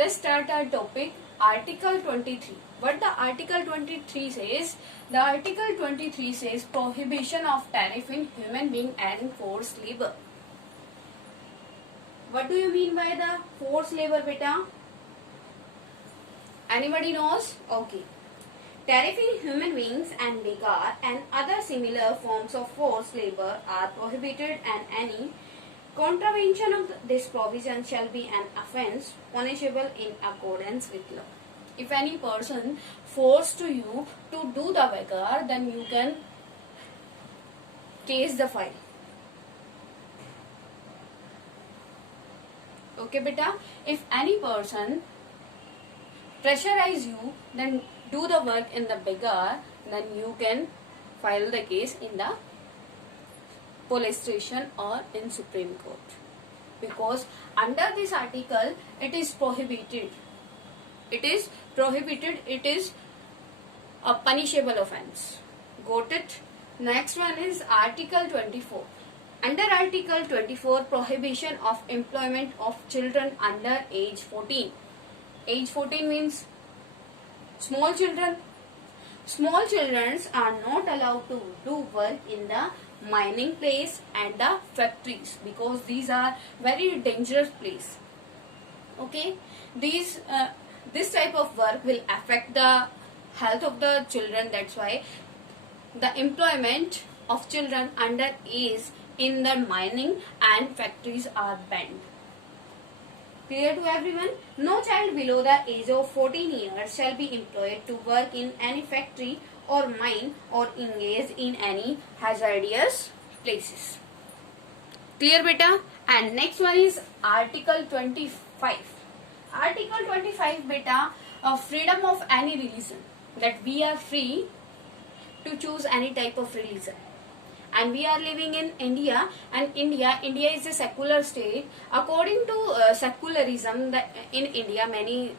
let's start our topic, Article 23. What the Article 23 says? The Article 23 says prohibition of tariff in human being and forced labor. What do you mean by the forced labor, beta? Anybody knows? Okay. Tariffing human beings and begar and other similar forms of forced labor are prohibited, and any contravention of this provision shall be an offence punishable in accordance with law. If any person forced you to do the begar, then you can case the file. Okay, beta. If any person pressurize you, then do the work in the begar, then you can file the case in the police station or in Supreme Court, because under this article it is prohibited. It is prohibited. It is a punishable offence. Got it? Next one is Article 24. Under Article 24, prohibition of employment of children under age 14. Age 14 means small children. Small children are not allowed to do work in the mining place and the factories, because these are very dangerous place. Okay, this type of work will affect the health of the children. That's why the employment of children under age in the mining and factories are banned. Clear to everyone? No child below the age of 14 years shall be employed to work in any factory or mine or engage in any hazardous places. Clear, beta? And next one is Article 25. Article 25, beta, freedom of any religion. That we are free to choose any type of religion. And we are living in India, and India is a secular state. According to secularism, in India many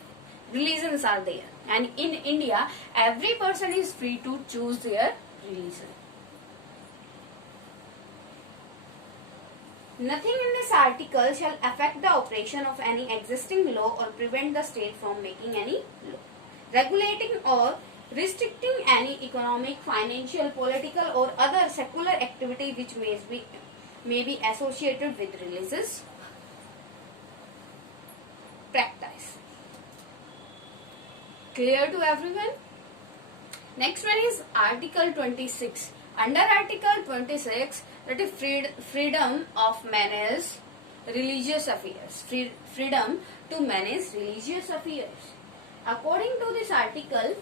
religions are there, and in India every person is free to choose their religion. Nothing in this article shall affect the operation of any existing law or prevent the state from making any law, regulating or restricting any economic, financial, political or other secular activity which may be associated with religious practice. Clear to everyone? Next one is Article 26. Under Article 26, that is freedom of manage religious affairs. Freedom to manage religious affairs. According to this article,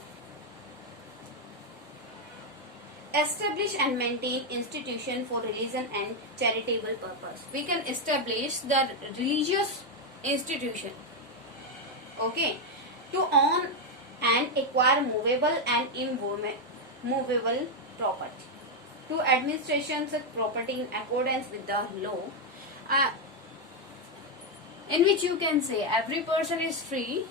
establish and maintain institution for religion and charitable purpose. We can establish the religious institution. Okay. To own and acquire movable and immovable property. To administrations of property in accordance with the law. In which you can say every person is free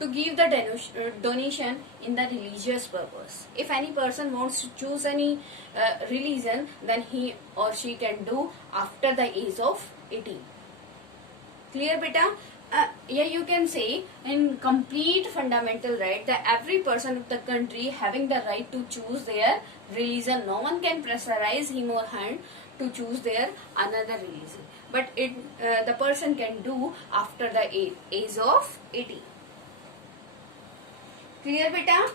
to give the donation in the religious purpose. If any person wants to choose any religion, then he or she can do after the age of 18. Clear, beta? Here you can say in complete fundamental right that every person of the country having the right to choose their religion. No one can pressurize him or her to choose their another religion. But the person can do after the age of 18. Clear, beta?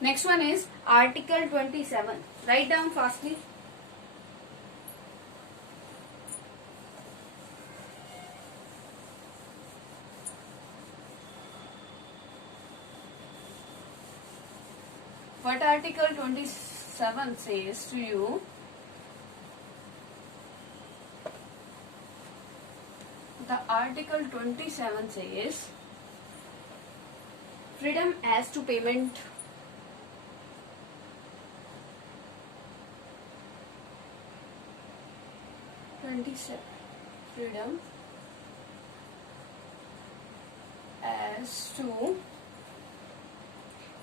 Next one is Article 27. Write down fastly. What Article 27 says to you? The Article 27 says freedom as to payment . 27. Freedom as to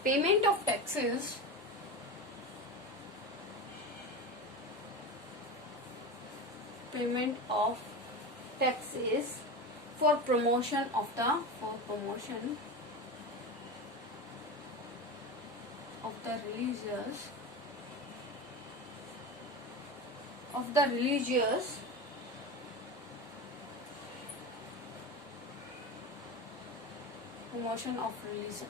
payment of taxes payment of taxes for promotion of the religious promotion of religion.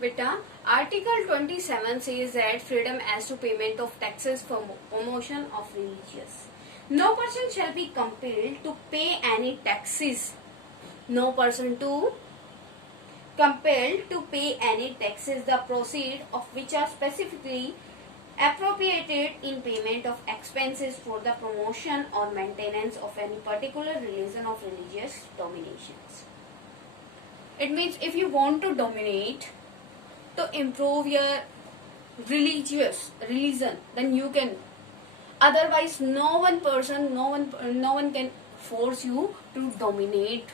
Beta, Article 27 says that freedom as to payment of taxes for promotion of religious. No person shall be compelled to pay any taxes. No person to compelled to pay any taxes, the proceeds of which are specifically appropriated in payment of expenses for the promotion or maintenance of any particular religion of religious dominations. It means if you want to dominate, to improve your religion, then you can. Otherwise, no one can force you to dominate.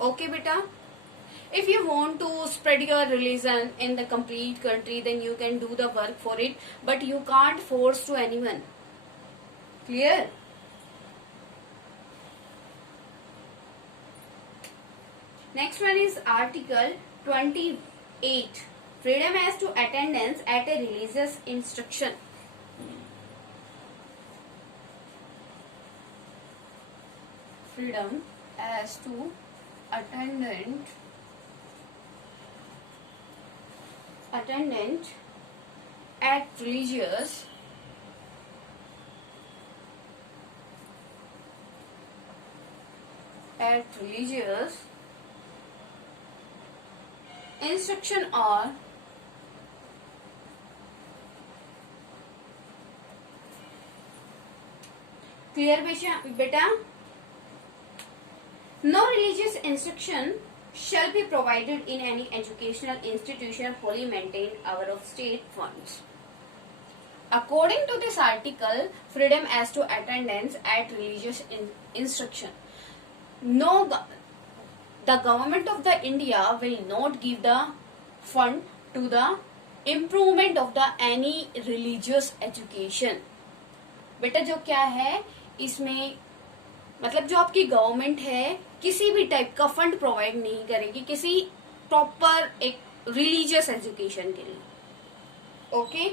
Okay, beta. If you want to spread your religion in the complete country, then you can do the work for it, but you can't force to anyone. Clear? Next one is Article 28. Freedom as to attendance at a religious instruction. Freedom as to attendant at religious instruction or clear beta? No religious instruction shall be provided in any educational institution wholly maintained out of state funds. According to this article, freedom as to attendance at religious instruction. The government of the India will not give the fund to the improvement of the any religious education. बेटा जो क्या है इसमें मतलब जो आपकी government है किसी भी टाइप का फंड प्रोवाइड नहीं करेगी किसी प्रॉपर एक रिलीजियस एजुकेशन के लिए. Okay.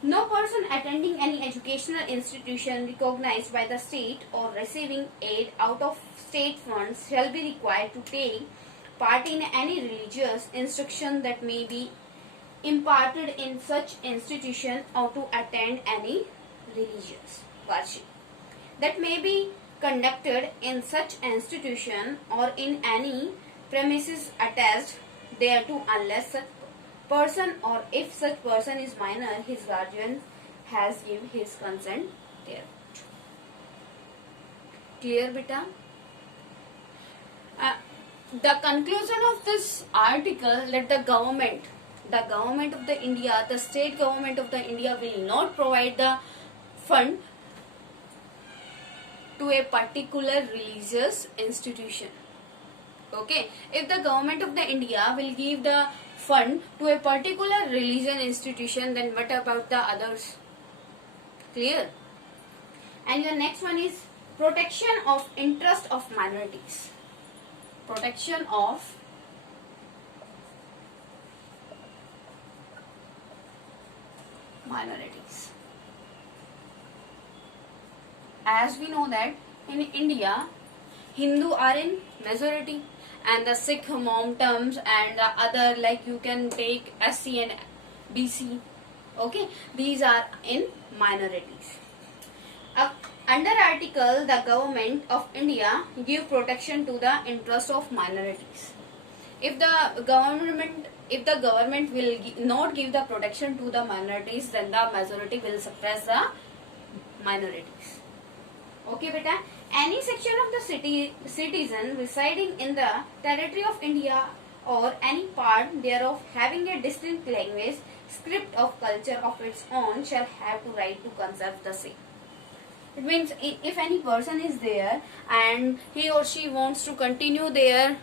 No person attending any educational institution recognized by the state or receiving aid out of state funds shall be required to take part in any religious instruction that may be imparted in such institution or to attend any religious worship that may be conducted in such institution or in any premises attached thereto unless such person or if such person is minor, his guardian has given his consent there. Clear, beta? The conclusion of this article that the government of the India, the state government of the India will not provide the fund to a particular religious institution. Okay, if the government of the India will give the fund to a particular religion institution, then what about the others? Clear? And your next one is protection of interest of minorities. Protection of minorities. As we know that in India, Hindu are in majority. And the Sikh, Mohammedans and the other like you can take SC and BC. Okay, these are in minorities. Under article, the government of India give protection to the interest of minorities. If the government will not give the protection to the minorities, then the majority will suppress the minorities. Okay, beta. Any section of the citizen residing in the territory of India or any part thereof having a distinct language, script of culture of its own shall have to right to conserve the same. It means if any person is there and he or she wants to continue their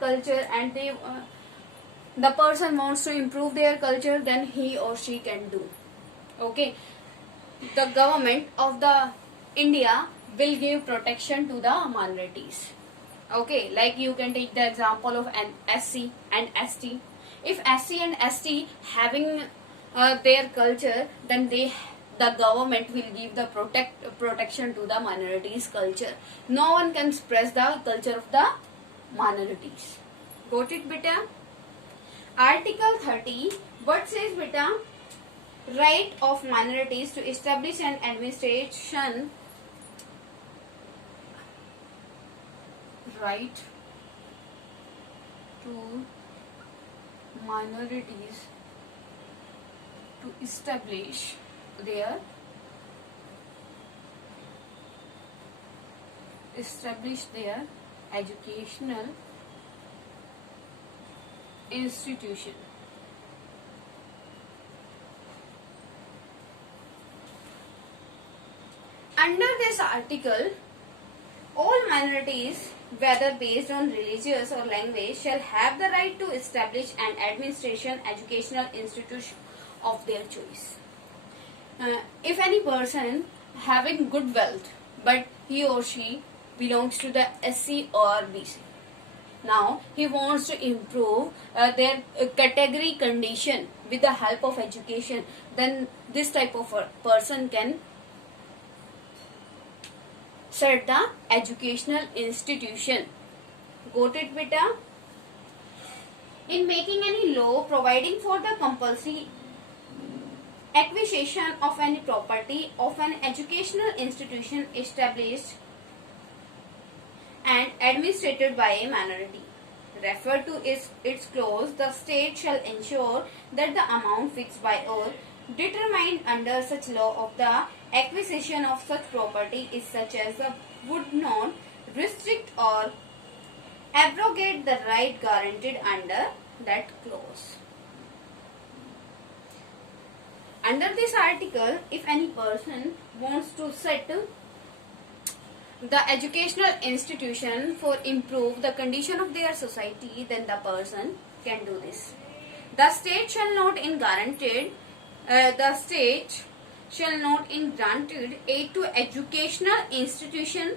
culture and the person wants to improve their culture, then he or she can do. Okay, the government of the India will give protection to the minorities. Okay, like you can take the example of an SC and ST. If SC and ST having their culture, then the government will give the protection to the minorities culture. No one can suppress the culture of the minorities. Got it, beta? Article 30, what says, beta? Right of minorities to establish an administration. Right to minorities to establish their educational institution. Under this article, all minorities, whether based on religious or language, shall have the right to establish an administration educational institution of their choice. If any person having good wealth, but he or she belongs to the SC or BC, now he wants to improve their category condition with the help of education, then this type of a person can set the educational institution. Got it, beta? In making any law providing for the compulsory acquisition of any property of an educational institution established and administered by a minority, refer to its clause, the state shall ensure that the amount fixed by or determined under such law of the acquisition of such property is such as would not restrict or abrogate the right guaranteed under that clause. Under this article, if any person wants to set the educational institution for improve the condition of their society, then the person can do this. The state shall not in granted aid to educational institution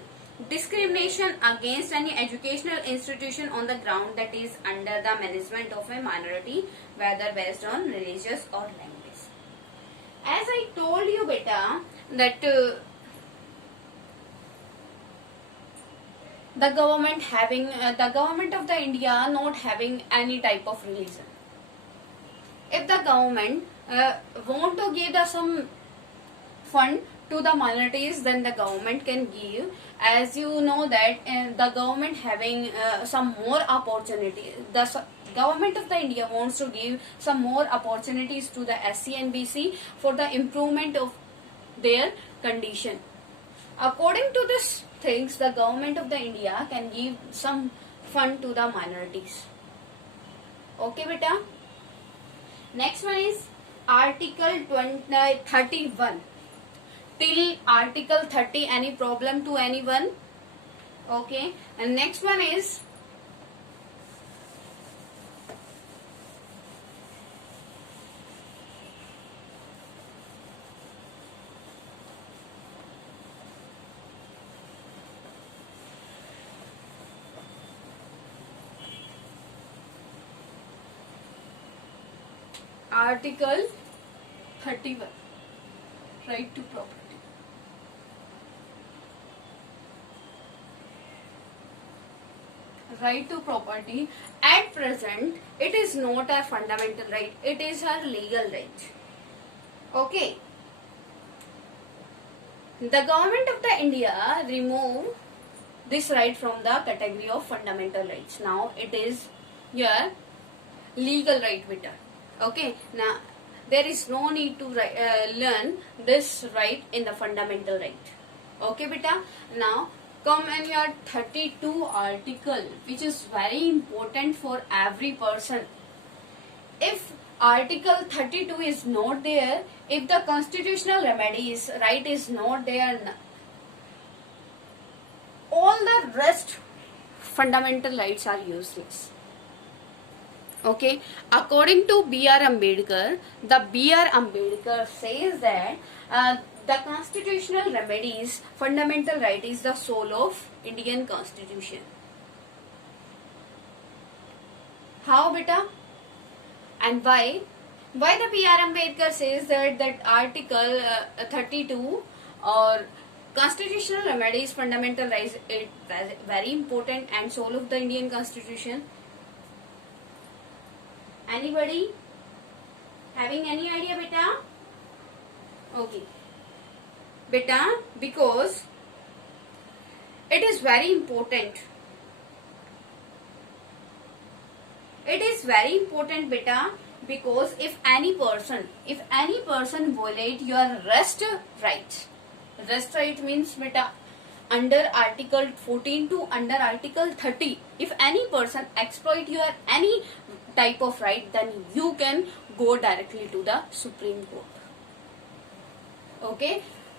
discrimination against any educational institution on the ground that is under the management of a minority, whether based on religious or language. As I told you, beta, that the government of the India not having any type of religion. If the government want to give some fund to the minorities, then the government can give. As you know that the government having some more opportunity. The government of the India wants to give some more opportunities to the SC and BC for the improvement of their condition. According to this things, the government of the India can give some fund to the minorities. Okay, beta. Next one is Article 31. Till Article 30, any problem to anyone? Okay. And next one is Article 31, right to property. Right to property, at present, it is not a fundamental right, it is a legal right. Okay. The government of the India remove this right from the category of fundamental rights. Now it is your legal right, beta. Okay, now there is no need to learn this right in the fundamental right. Okay, beta. Now come in your 32 article, which is very important for every person. If Article 32 is not there, if the constitutional remedies right is not there, all the rest fundamental rights are useless. Okay, according to B.R. Ambedkar, the B.R. Ambedkar says that the constitutional remedies, fundamental right is the soul of Indian constitution. How, beta? And why? Why the B.R. Ambedkar says that Article 32 or constitutional remedies, fundamental rights, it very important and soul of the Indian constitution. Anybody having any idea, beta? Okay, beta, because it is very important. It is very important, beta, because if any person violate your rest right means, beta, under Article 14 to under Article 30, if any person exploit your any type of right, then you can go directly to the Supreme Court. Okay,